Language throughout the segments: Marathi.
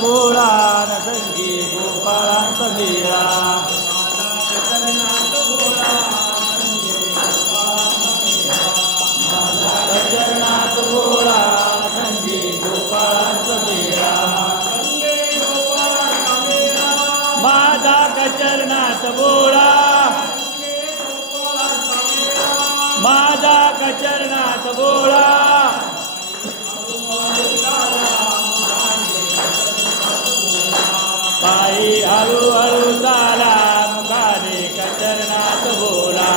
बोळा संगी गोपाळांचा मेळा चरणात बोळा संगी गोपाळांचा मेळा माझा कचरणात बोळा माझा कचरणात बोळा पायी हळूहळू चाला मुखाने कचरणात बोला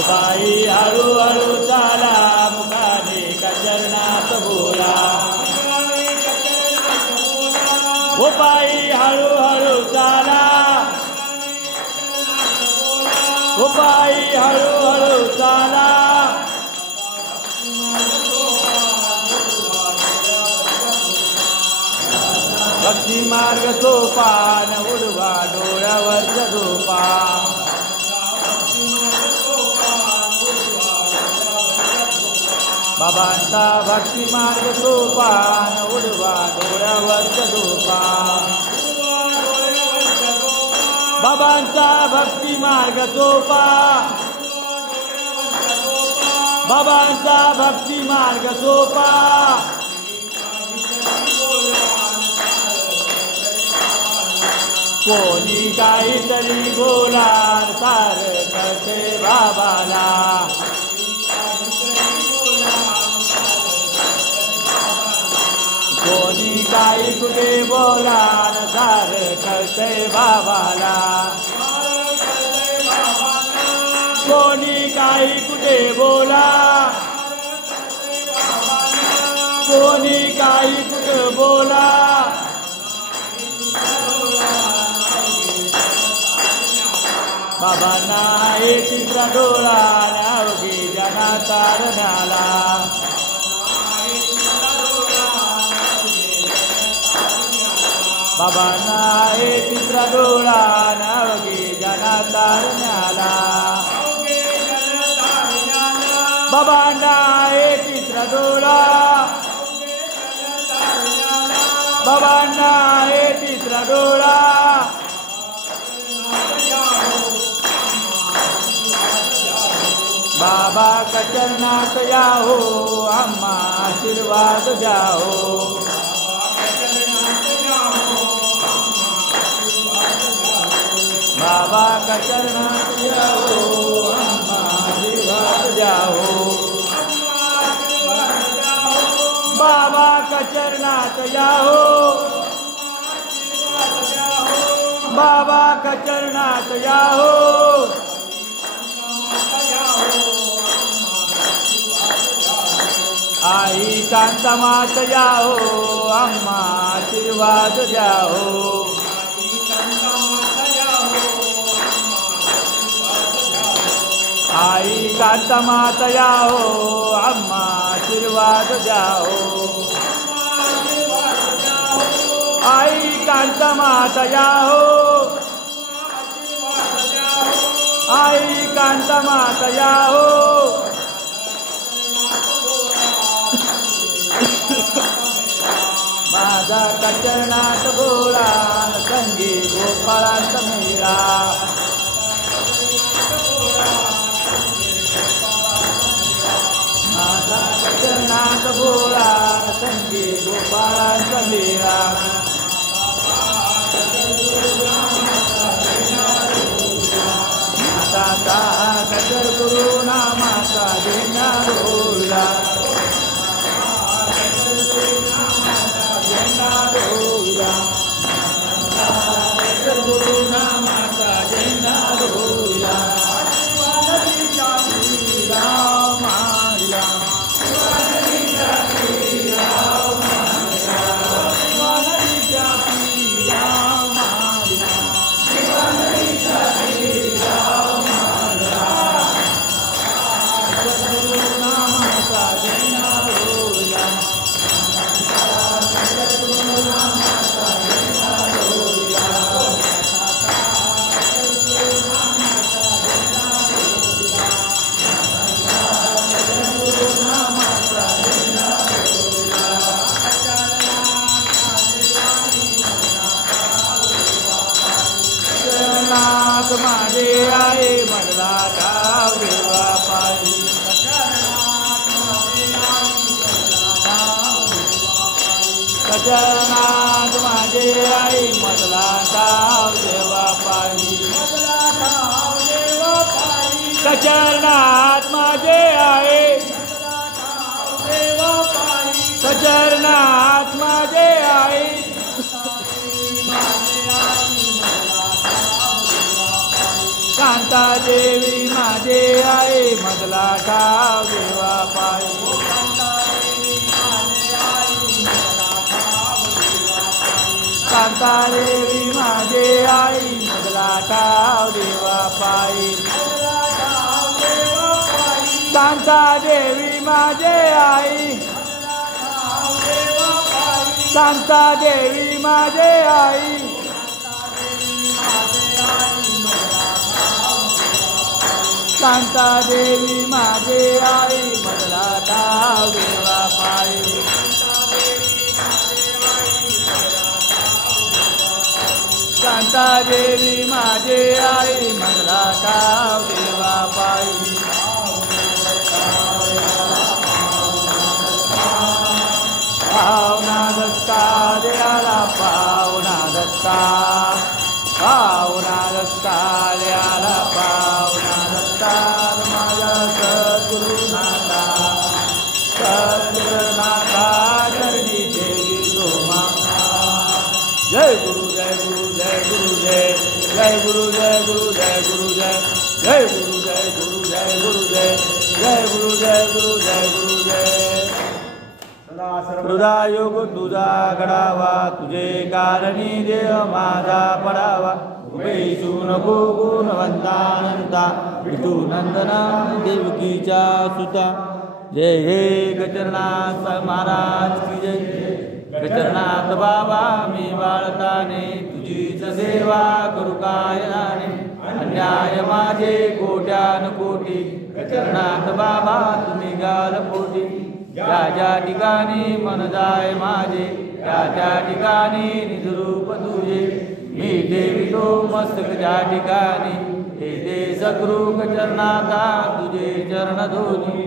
पायी हळूहळू चाला मुखाने कचरणात बोला ओ पायी हळूहळू चाला ओ पायी हळूहळू चाला भक्ती मार्ग सोपान उडवा डोळ्यावरच्या झोपा बाबांचा भक्ती मार्ग सोपान उडवा डोळ्यावरच्या झोपा बाबांचा भक्ती मार्ग सोपा बाबांचा भक्ती मार्ग सोपा कोणी काहीतरी बोला सार कळते बाबाला कोणी काही कुठे बोला सार कळते बाबाला कोणी काही कुठे बोला कोणी काही कुठे बोला बाबांना आहे तिसरा डोळा अवघी जना तारण्याला बाबांना आहे तिसरा डोळा अवघी जना तारण्याला बाबांना आहे तिसरा डोळा बाबांना आहे तिसरा डोळा बाबा कचरणात याहो आम्हा आशीर्वाद द्याहो बाबा कचरणात याहो आम्हा आशीर्वाद द्याहो बाबा कचरणात याहो बाबा कचरणात याहो आई कांतामात याहो आम्हा आशीर्वाद द्याहो आई कांतामात याहो आम्हा आशीर्वाद द्याहो आई कांतामात याहो आई कांतामात याहो माझा कचरणात बोळा संगी गोपाळांचा मेळा माझा कचरणात बोळा संगी गोपाळांचा मेळा माता कचर गुरु नामाचा देना बोला गुरु नामाचा झेंडा डोला राम राम कचरनाथ माझे आहे मधला ठाव देवा पायी कचरनाथ माझे आहे मधला ठाव देवा पायी कचरनाथ माझे आहे कचरनाथ माझे आहे कांता देवी माझे आहे मधला ठाव देवा पायी कांता देवी माझे आई मधला ठाव देवा पायी कांता देवी माझे आई कांता देवी माझे आई कांता देवी माझे आई मधला ठाव देवा पायी कांता देवी माझे आई मधला ठाव देवा पायी पावना दत्ता देवाला पावना दत्ता देवाला पावना दत्ता माझा सद्गुरुनाथा चरणी देवी गोमा जय गुरु जय गुरु जय गुरु जय जय गुरु जय गुरु जय गुरु जय जय गुरु जय गुरु जय गुरु जय जय गुरु जय गुरु जय गुरु जय हृदयोग तुझा घडावा तुझे कारणी देव माझा पडावा उभेशू नको गुणवंतानंता विठू नंदना देवकीच्या सुता जय हे गजरनाथ महाराज की जय गजरनाथ बाबा मी बाळताने तुझीच सेवा करू काय नाने अन्याय माझे कोट्यान कोटी गजरनाथ बाबा तुम्ही गाल पोटी ज्या ज्या ठिकाणी मन जाय माझे त्या त्या ठिकाणी निजरूप तुझे मी देवितो मस्तक ज्या ठिकाणी हे दे सद्गुरु गजरनाथा तुझे चरण धोनी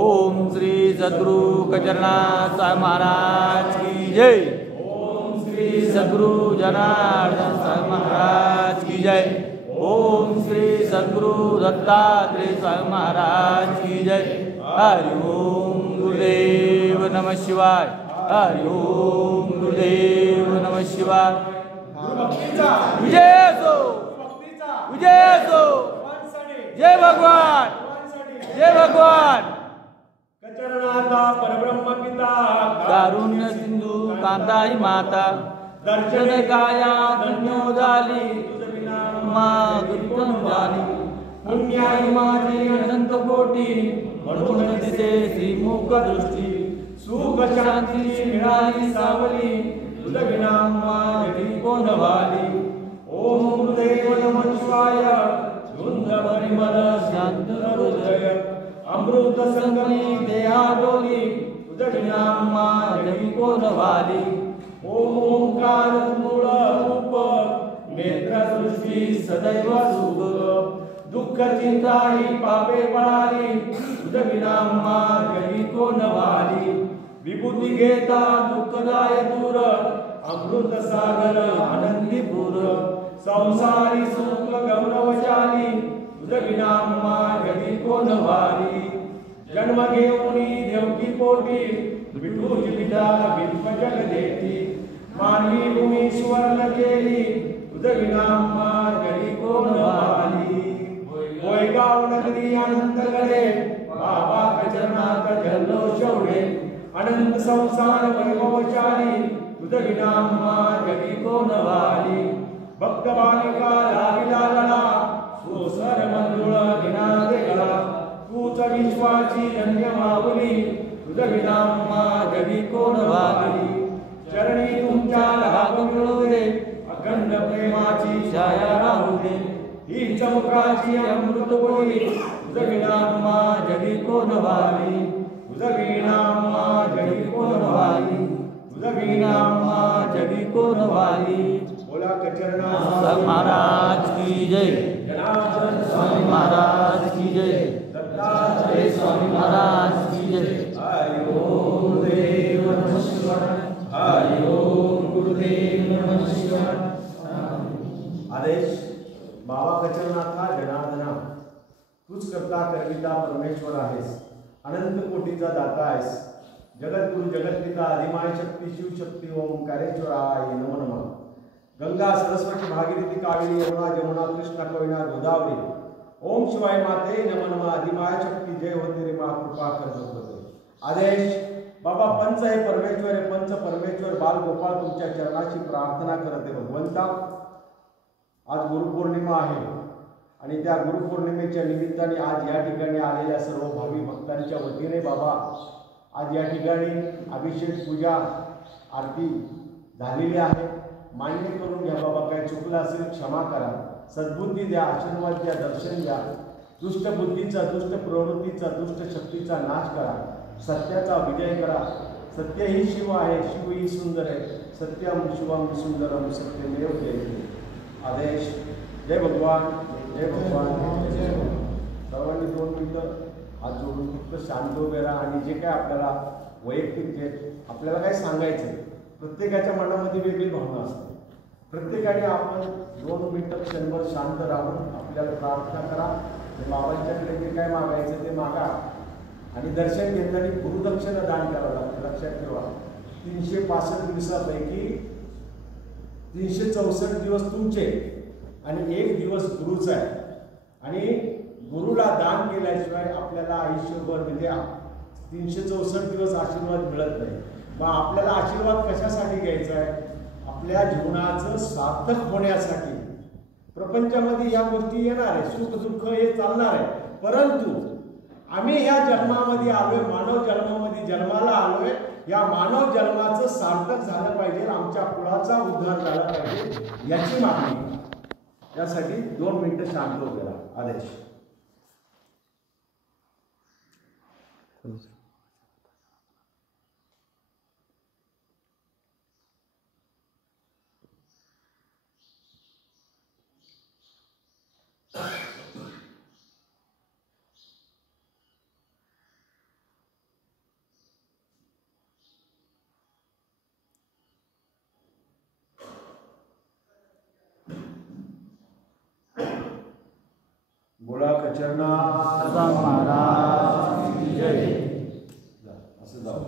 ओम श्री सद्गुरु गजरनाथ महाराज की जय ओम श्री सद्गुरु जनार्दन महाराज की जय ओम श्री सद्गुरु दत्तात्रेय महाराज की जय हरि ओम गुरुदेव नमः शिवाय हरि ओम गुरुदेव नमः शिवाय विजय असो विजय असो जय भगवान जय भगवान गजरनाथा परब्रह्म पिता कारुण्य सिंधू कांताई माता दर्शन काया धन्यो झाली मागुतम झाली पुण्याई माझी अनंत कोटी म्हणून दिसे श्रीमुख दृष्टी सुख शांती मिळाली सावली तुझ विना माझी कोण वाली ओम गुरुदेव नमः शिवाय झुंज परिमल शांत हृदय अमृत संगमी देहा डोली तुझ विना माझी कोण वाली ओम ओंकार मूळ रूप नेत्र सृष्टी सदैव सुख दुःख चिंता ही पापे पळाली तुझ विना माझी कोण वाली विभूती घेता दुःखदाय दूर अमृत सागर आनंदीपूर संसारी सुख गौरवशाली तुझ विना माझी कोण वाली जन्म घेऊनी देवकी पोटी विठूची पिता बिंब जगदेती मानवी भूमी सुवर्ण केली तुझ विना माझी कोण वाली गोयगाव नगरी अनंत कडे बाबा गजरनाथ जल्लो शौडे अनंत संसार वैभवशाली तुझ विना माझी कोण वाली भक्त बालिका लागिला लळा सुसर मंजुळ निनाद गळा तूच विश्वाची धन्य माऊली तुझ विना माझी कोण वाली चरणी तुमच्या लाभ मिळू दे अखंड प्रेमाची छाया राहू दे ही चमकाची अमृत बोली तुझ विना माझी कोण वाली तुझ विना माझी कोण वाली तुझ विना माझी कोण वाली बोला बोला कचरनाथ स्वामी महाराज की जय। जनार्दन स्वामी महाराज की जय। दत्तात्रेय स्वामी महाराज की जय। हरि ओम देव नमः शिवाय। हरि ओम गुरुदेव नमः शिवाय। आदेश बाबा कचरनाथा जनार्दना, तूच करता करविता परमेश्वर आहेस, अनंत कोटीचा दाता आहेस, जगद्गुरु जगत्पिता आदिमाय शक्ती शिवशक्ती ओंकारेश्वराय नमो नमः। गंगा सरस्वती भागीरथी कावेरी यमुना जमुना कृष्णा कविना गोदावरी, ओम शिवाय माते नमो नमः। आदिमाय शक्ती जय होते रे मा कृपा कर होते। आदेश बाबा पंच हे परमेश्वर आहे, पंच परमेश्वर बाल गोपाळ तुमच्या चरणाची प्रार्थना करते भगवंता। आज गुरुपौर्णिमा आहे आणि त्या गुरुपौर्णिमेच्या निमित्ताने आज या ठिकाणी आलेल्या सर्व भावी भक्तांच्या वतीने बाबा आज या ठिकाणी अभिषेक पूजा आरती झालेली आहे। मान्य करून घ्या बाबा, काय चुकलं असेल क्षमा करा, सद्बुद्धी द्या, आशीर्वाद द्या, दर्शन द्या, दुष्ट बुद्धीचा दुष्ट प्रवृत्तीचा दुष्ट शक्तीचा नाश करा, सत्याचा विजय करा। सत्य ही शिव आहे, शिव ही सुंदर आहे, सत्यम शिवम सुंदरम सत्यमेव जयते। आदेश जय भगवान जय भगवान जय भगवान। सर्वांनी 2 मिनिटं हात जोडून फक्त शांत उभे राहा आणि जे काय आपल्याला वैयक्तिक जे आपल्याला काय सांगायचं आहे, प्रत्येकाच्या मनामध्ये वेगळी भावना असते। प्रत्येकाने आपण 2 मिनिटं क्षणभर शांत राहून आपल्याला प्रार्थना करा, बाबांच्याकडे जे काय मागायचं ते मागा आणि दर्शन घेताना गुरुदक्षिणा दान करावं लागतं। लक्षात ठेवा, 365 दिवसापैकी 364 दिवस तुमचे आणि 1 दिवस गुरुचा आहे आणि गुरुला दान केल्याशिवाय आपल्याला आयुष्यभर म्हणजे 364 दिवस आशीर्वाद मिळत नाही। मग आपल्याला आशीर्वाद कशासाठी घ्यायचा आहे? आपल्या जीवनाचं सार्थक होण्यासाठी। प्रपंचामध्ये या गोष्टी येणार आहे, सुख दुःख हे चालणार आहे, परंतु आम्ही ह्या जन्मामध्ये आलोय, मानव जन्मामध्ये जन्माला आलोय, या मानव जन्माचं सार्थक झालं पाहिजे, आमच्या कुळाचा उद्धार झाला पाहिजे याची मागणी। त्यासाठी 2 मिनिटं शांत उभे राहा। आदेश बोला कचरनाथ महाराज की जय। असं जाऊ